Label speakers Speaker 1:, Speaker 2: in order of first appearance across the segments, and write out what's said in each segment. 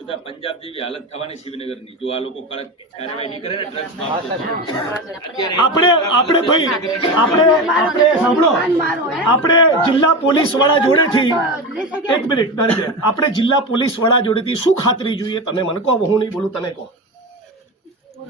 Speaker 1: બધા પંજાબ જેવી હાલત થવાની શિવનગરની જો આ લોકો કડક કાર્યવાહી નહીં કરે ને ડ્રગ્સ
Speaker 2: આપણે આપણે ભાઈ આપણે આપણે સાંભળો. આપણે જિલ્લા પોલીસ વડા જોડેથી એક મિનિટ આપણે જિલ્લા પોલીસ વડા જોડેથી શું ખાતરી જોઈએ? તમે મને કહો હું નહીં બોલું તમે કહો એક જ મિનિટ એક મિનિટ એક મિનિટ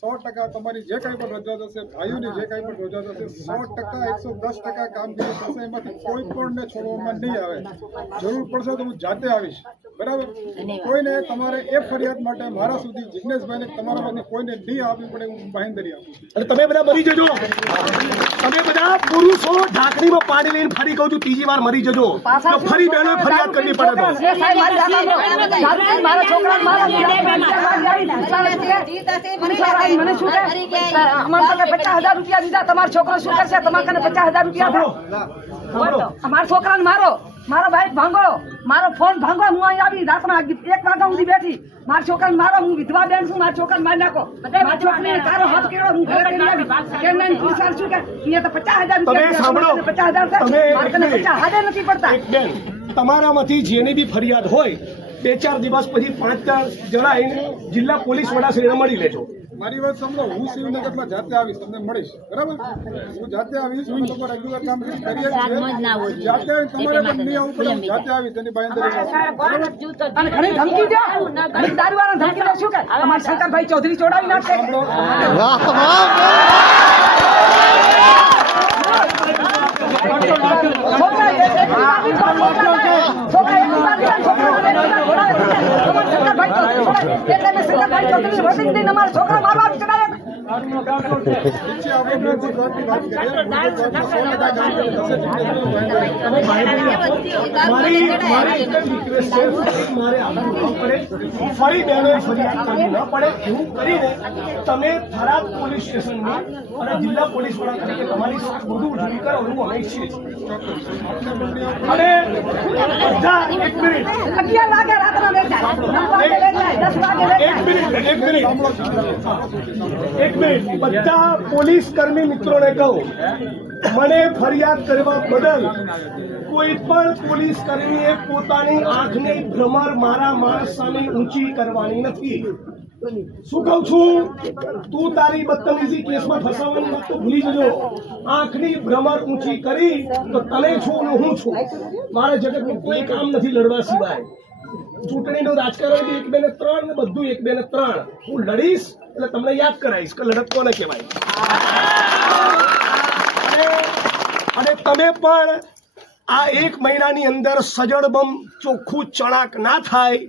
Speaker 3: સો ટકા તમારી જે કાંઈ પણ રજા થશે ભાઈઓની જે કાંઈ પણ રજા થશે સો ટકા, એકસો દસ ટકા કામગીરી થશે, એમાંથી કોઈ પણ ને છોડવામાં નહીં આવે. જરૂર પડશે તો હું જાતે આવીશ. બરાબર કોઈને તમારે એ ફરિયાદ માટે મારા સુધી જિજ્ઞેશભાઈને પાસે કોઈને નહીં આપવી પડે હું બાંહેધરી આપું
Speaker 2: એટલે તમે બધા મરી જજો તમે બધા પુરુષો ઢાંકણીમાં પાણી લઈને ફરી કહું છું ત્રીજી વાર મરી જજો તો ફરી બહેનો ફરિયાદ કરવી પડે તો
Speaker 4: મારા છોકરા શું અમારા પાસે પચાસ હજાર રૂપિયા દીધા તમારો છોકરો શું કરશે તમારા પચાસ હજાર રૂપિયા અમારા છોકરાને મારો મારો ભાઈ ભાંગો મારો ફોન ભાંગો હું અહીં આવી રાતના એક વાગ્યા સુધી બેઠી. મારા છોકરાને મારો હું વિધવા બેન છું મારા છોકરાને મારી નાખો. મારા છોકરીને તારો હાથ કેળો હું ઘરે કરી આવી કેમ નહીં પુરુષાર શું કે અહીંયા તો પચાસ હજાર રૂપિયા પચાસ હજાર મારા. પચાસ હજાર નથી પડતા.
Speaker 2: બેન તમારામાંથી જેની બી ફરિયાદ હોય બે ચાર દિવસ પછી પાંચ ચાર જણા જિલ્લા પોલીસ વડા શ્રીને મળી લેજો.
Speaker 3: મારી વાત સાંભળો હું શિવનગરમાં જાતે આવીશ તમને મળીશ બરાબર? હું જાતે આવીશ હું લોકો રેગ્યુલર કામ કરીએ જાતે આવીને તમારે પણ નહીં આવું પડે જાતે આવીશ એની બાંયધરી
Speaker 4: અને ઘણી ધમકી દે! ઘણી દારૂવાળા ધમકી દે શું કે અમારા શંકરભાઈ ચૌધરી ચોડાવી નાખશે છોકરા એક- એક બાજુ તો છોકરા છે. છોકરા એક બાજુ તો છોકરા મને છોડાવે છે. અમારા શંકરભાઈ ચૌધરી છોડાવે. એટલે મેં શંકરભાઈ ચૌધરીને વસી દઈને અમારા છોકરા મારવા ચડાવ્યા
Speaker 3: નીચે આપણે મૂળભૂત વાતની વાત કરીએ મૂળભૂત વાતમાં સો ટકા કામ થશે જિજ્ઞેશભાઈ બાંયધરી
Speaker 2: મારી તમે થરાદ પોલીસ સ્ટેશનમાં અને જિલ્લા પોલીસ વડા તરીકે તમારી બધું ઉજળી કરો અમે છીએ અને બધા એક મિનિટ
Speaker 4: અગિયાર વાગે
Speaker 2: બધા પોલીસ કર્મી મિત્રોને કહું, મને ફરિયાદ કરવા બદલ કોઈ પણ પોલીસ કર્મીએ પોતાની આંખની ભ્રમર મારા માણસ સામે ઊંચી કરવાની નથી. શું કહું છું? તું તારી બદતમીજી કેસમાં ફસાવાની વાત તો ભૂલી જજો. આંખની ભ્રમર ઊંચી કરી તો તને છું ને હું છું. મારા જગતનું કોઈ કામ નથી લડવા સિવાય. ચૂંટણીનું રાજકારણ બી એક બે ને ત્રણ ને બધું એક બે ને ત્રણ. હું લડીશ એટલે તમને યાદ કરાવીશ કે લડત કોને કહેવાય. અને- તમે પણ આ એક મહિનાની અંદર સજડબમ ચોખ્ખું ચણાક ના થાય.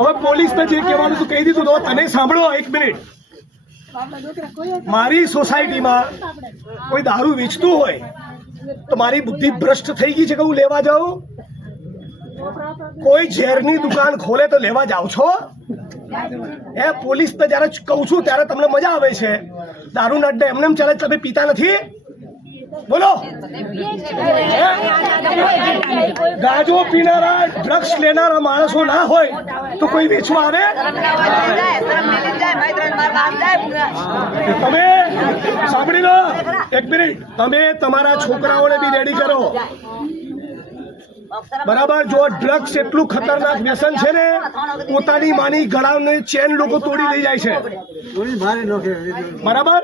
Speaker 2: હવે પોલીસને જે કહેવાનું હતું કહી દીધું તો તમે સાંભળો, એક મિનિટ. મારી સોસાયટીમાં કોઈ દારૂ વેચતું હોય, તો મારી બુદ્ધિ ભ્રષ્ટ થઈ ગઈ છે કે હું લેવા જાઉં? કોઈ ઝેરની દુકાન ખોલે તો લેવા જાઓ છો? એ પોલીસ ને જ્યારે કહું છું, ત્યારે તમને મજા આવે છે. દારૂ અડ્ડે એમને એમ ચાલે તમે પીતા નથી? બોલો. ગાજો પીનારા ડ્રગ્સ લેનારા માણસો ના હોય. તો કોઈ વેચવા આવે? તમે સાંભળી લો, એક મિનિટ. તમે તમારા છોકરાઓને બી રેડી કરો. બરાબર, જો ડ્રગ્સ એટલું ખતરનાક વ્યસન છે ને, પોતાની માની ગળાની ચેન લોકો તોડી લઈ જાય છે. બરાબર?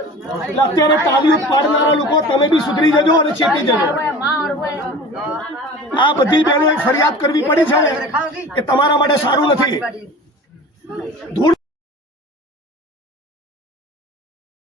Speaker 2: એટલે અત્યારે તાલીમ પાડનારા લોકો, તમે બી સુધરી જજો અને ચેતી જજો. આ બધી બહેનોએ ફરિયાદ કરવી પડી છે ને એ તમારા માટે સારું નથી. ધૂળ